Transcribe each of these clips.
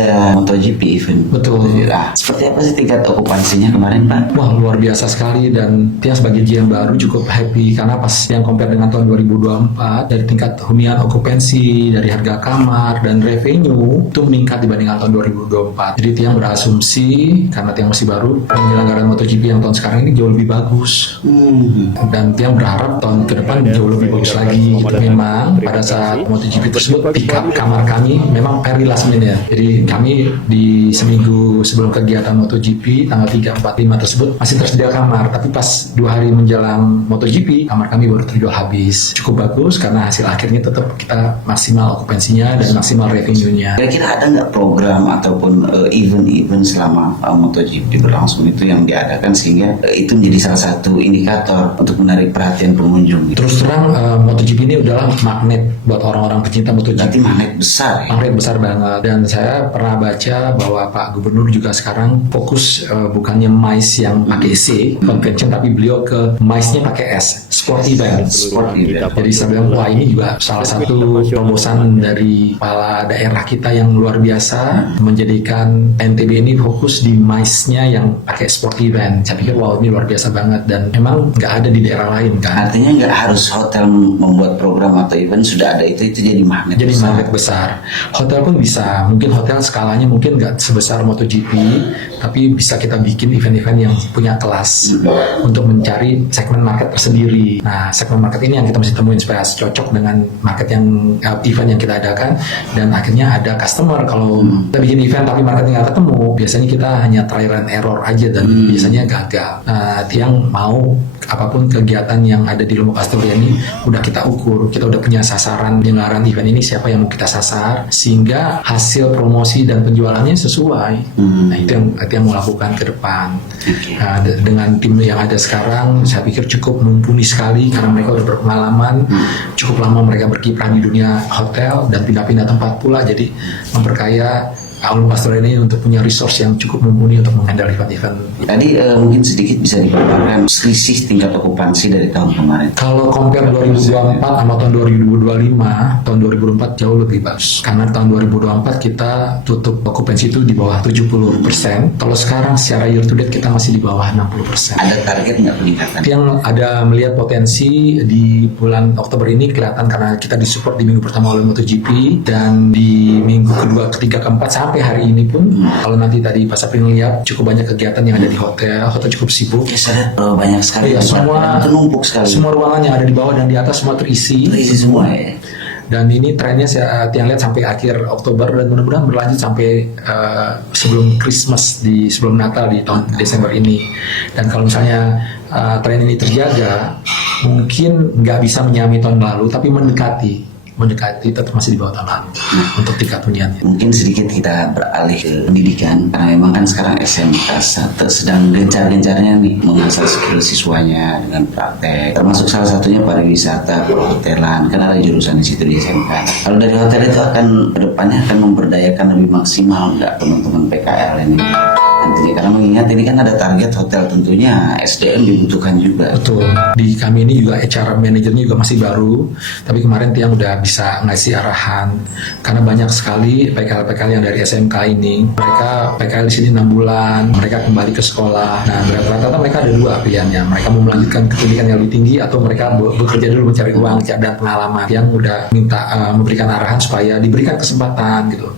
ada MotoGP event. Betul. Nah, seperti apa sih tingkat okupansinya kemarin, Pak? Wah, luar biasa sekali, dan Tiang sebagai GM baru cukup happy karena pas yang compare dengan tahun 2024 dari tingkat hunian okupansi, dari harga kamar dan revenue itu meningkat dibandingkan tahun 2024. Jadi Tiang berasumsi karena Tiang masih baru, penyelenggaraan MotoGP yang tahun sekarang ini jauh lebih bagus. Dan Tiang berharap tahun ke depan jauh lebih bagus lagi. Memang pada saat MotoGP tersebut pick up kamar kami memang very last minute ya. Jadi kami di seminggu sebelum kegiatan MotoGP tanggal 3, 4, 5 tersebut masih tersedia kamar, tapi pas 2 hari menjelang MotoGP kamar kami baru terjual habis. Cukup bagus karena hasil akhirnya tetap kita maksimal okupansinya dan maksimal revenue-nya. Kira-kira ada nggak program ataupun event-event selama MotoGP berlangsung itu yang diadakan sehingga itu menjadi salah satu indikator untuk menarik perhatian pengunjung? Terus terang MotoGP ini adalah magnet buat orang-orang pecinta MotoGP. Berarti magnet besar ya? Magnet besar banget. Dan saya pernah baca bahwa Pak Gubernur juga sekarang fokus bukannya MICE yang pakai C convention, tapi beliau ke MICE-nya pakai S, sport event. Sport event. Jadi saya bilang, wah ini juga salah satu terobosan dari kepala daerah kita yang luar biasa menjadikan NTB ini fokus di MICE-nya yang pakai sport event. Saya pikir wow ini luar biasa banget, dan memang nggak ada di daerah lain kan. Artinya nggak harus hotel membuat program atau event, sudah ada itu jadi magnet. Jadi besar. magnet besar. Hotel pun bisa, mungkin hotel skalanya mungkin nggak sebesar MotoGP, tapi bisa kita bikin event-event yang punya kelas untuk mencari segmen market tersendiri. Nah, segmen market ini yang kita mesti temuin supaya cocok dengan market yang event yang kita adakan, dan akhirnya ada customer. Kalau kita bikin event tapi marketnya nggak ketemu, biasanya kita hanya trial and error aja dan biasanya gagal. Nah, Tiang mau apapun kegiatan yang ada di Lombok Astoria ini udah kita ukur, kita udah punya sasaran penyelenggaraan event ini siapa yang mau kita sasar, sehingga hasil promosi dan penjualannya sesuai. Nah, itu yang mau lakukan ke depan. Nah, dengan tim yang ada sekarang saya pikir cukup mumpuni sekali karena mereka udah berpengalaman, cukup lama mereka berkiprah di dunia hotel dan pindah-pindah tempat pula, jadi memperkaya Lombok Astoria ini untuk punya resource yang cukup mumpuni untuk menghandle event-event. Tadi mungkin sedikit bisa dipaparkan selisih tingkat okupansi dari tahun kemarin. Kalau compare 2024 sama tahun 2025, tahun 2024 jauh lebih bagus. Karena tahun 2024 kita tutup okupansi itu di bawah 70%. Kalau sekarang secara year to date kita masih di bawah 60%. Ada target nggak peningkatan? Yang ada melihat potensi di bulan Oktober ini kelihatan karena kita disupport di minggu pertama oleh MotoGP, dan di minggu kedua, ketiga, keempat sampai hari ini pun kalau nanti tadi Pak Sapri lihat cukup banyak kegiatan yang ada di hotel cukup sibuk. Ya, saya banyak sekali. Ya, semua numpuk sekali. Semua ruangan yang ada di bawah dan di atas semua terisi semua ya. Dan ini trennya saya lihat sampai akhir Oktober dan mudah-mudahan berlanjut sampai sebelum Christmas, sebelum Natal di tahun Desember ini. Dan kalau misalnya tren ini terjaga, mungkin nggak bisa menyamai tahun lalu, tapi mendekati tetap masih di bawah tahun lalu untuk tingkat huniannya. Mungkin sedikit kita beralih ke pendidikan karena memang kan sekarang SMK sedang gencar-gencarnya nih mengasah skill siswanya dengan praktek, termasuk salah satunya pariwisata, perhotelan, kan ada jurusan di situ di SMK. Kalau dari hotel itu akan kedepannya akan memberdayakan lebih maksimal nggak teman-teman PKL ini? Nantinya, karena mengingat ini kan ada target hotel, tentunya SDM dibutuhkan juga. Betul. Di kami ini juga HR manajernya juga masih baru, tapi kemarin Tiang udah bisa ngasih arahan karena banyak sekali PKL-PKL yang dari SMK ini. Mereka PKL di sini 6 bulan, mereka kembali ke sekolah. Nah, rata-rata mereka ada dua pilihannya. Mereka mau melanjutkan ke pendidikan yang lebih tinggi atau mereka bekerja dulu mencari uang dan pengalaman. Yang udah minta memberikan arahan supaya diberikan kesempatan gitu.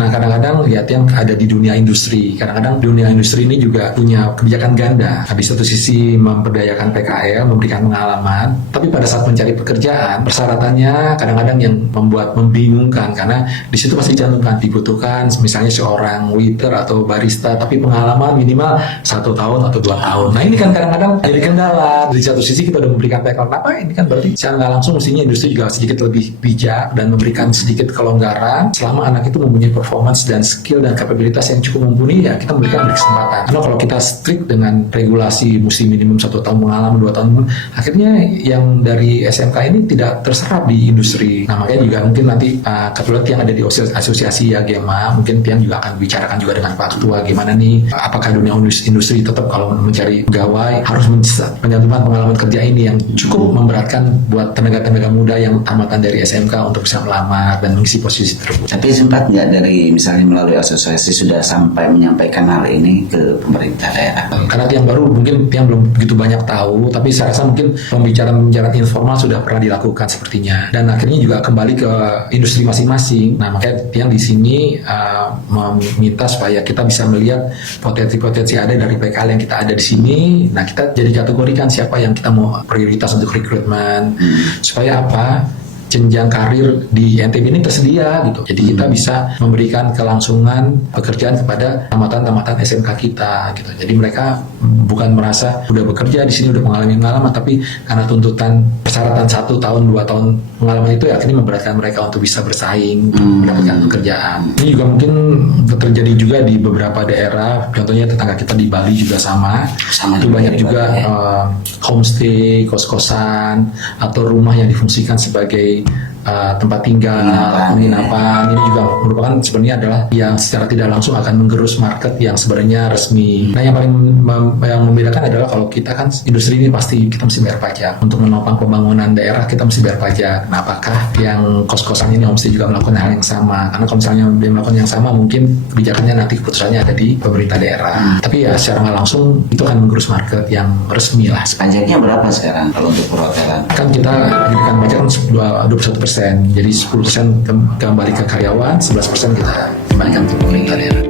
Nah, kadang-kadang lihat yang ada di dunia industri. Kadang-kadang dunia industri ini juga punya kebijakan ganda. Di satu sisi memperdayakan PKL, memberikan pengalaman, tapi pada saat mencari pekerjaan, persyaratannya kadang-kadang yang membuat membingungkan karena di situ pasti dicantumkan dibutuhkan misalnya seorang waiter atau barista, tapi pengalaman minimal 1 tahun atau 2 tahun. Nah, ini kan kadang-kadang jadi kendala. Di satu sisi kita udah memberikan PKL, kenapa? Ini kan berarti secara nggak langsung mestinya industri juga sedikit lebih bijak dan memberikan sedikit kelonggaran selama anak itu mempunyai performance dan skill dan kapabilitas yang cukup mumpuni, ya kita memberikan kesempatan. Karena kalau kita strict dengan regulasi mesti minimum 1 tahun pengalaman, 2 tahun, akhirnya yang dari SMK ini tidak terserap di industri. Nah, makanya juga mungkin nanti kebetulan yang ada di asosiasi ya GEMA, mungkin Tiang juga akan bicarakan juga dengan Pak Ketua gimana nih, apakah dunia industri tetap kalau mencari pegawai harus mencantumkan pengalaman kerja ini yang cukup memberatkan buat tenaga-tenaga muda yang tamatan dari SMK untuk bisa melamar dan mengisi posisi tersebut. Tapi sempat nggak nggak dari misalnya melalui asosiasi sudah sampai menyampaikan hal ini ke pemerintah daerah? Karena yang baru mungkin yang belum begitu banyak tahu, tapi saya rasa mungkin pembicaraan informal sudah pernah dilakukan sepertinya. Dan akhirnya juga kembali ke industri masing-masing. Nah, makanya yang di sini meminta supaya kita bisa melihat potensi-potensi ada dari PKL yang kita ada di sini. Nah, kita jadi kategorikan siapa yang kita mau prioritas untuk rekrutmen. Supaya apa? Jenjang karir di NTB ini tersedia gitu. Jadi kita bisa memberikan kelangsungan pekerjaan kepada tamatan-tamatan SMK kita gitu. Jadi mereka bukan merasa udah bekerja di sini udah mengalami pengalaman, tapi karena tuntutan persyaratan 1 tahun 2 tahun pengalaman itu akhirnya memberatkan mereka untuk bisa bersaing mendapatkan pekerjaan. Ini juga mungkin terjadi juga di beberapa daerah. Contohnya tetangga kita di Bali juga sama itu banyak juga homestay, kos-kosan atau rumah yang difungsikan sebagai tempat tinggal, penginapan. Ini juga merupakan sebenarnya adalah yang secara tidak langsung akan menggerus market yang sebenarnya resmi. Nah, yang paling yang membedakan adalah kalau kita kan industri ini pasti kita mesti bayar pajak. Untuk menopang pembangunan daerah kita mesti bayar pajak. Nah, apakah yang kos-kosan ini homestay juga melakukan hal yang sama? Karena kalau misalnya dia melakukan yang sama, mungkin kebijakannya nanti keputusannya ada di pemerintah daerah. Tapi ya secara nggak langsung itu akan menggerus market yang resmi lah. Pajaknya berapa sekarang kalau untuk perhotelan? Kan kita diberikan pajak kan 21%, jadi 10% kembali ke karyawan, 11% kita kembalikan ke pemerintah daerah.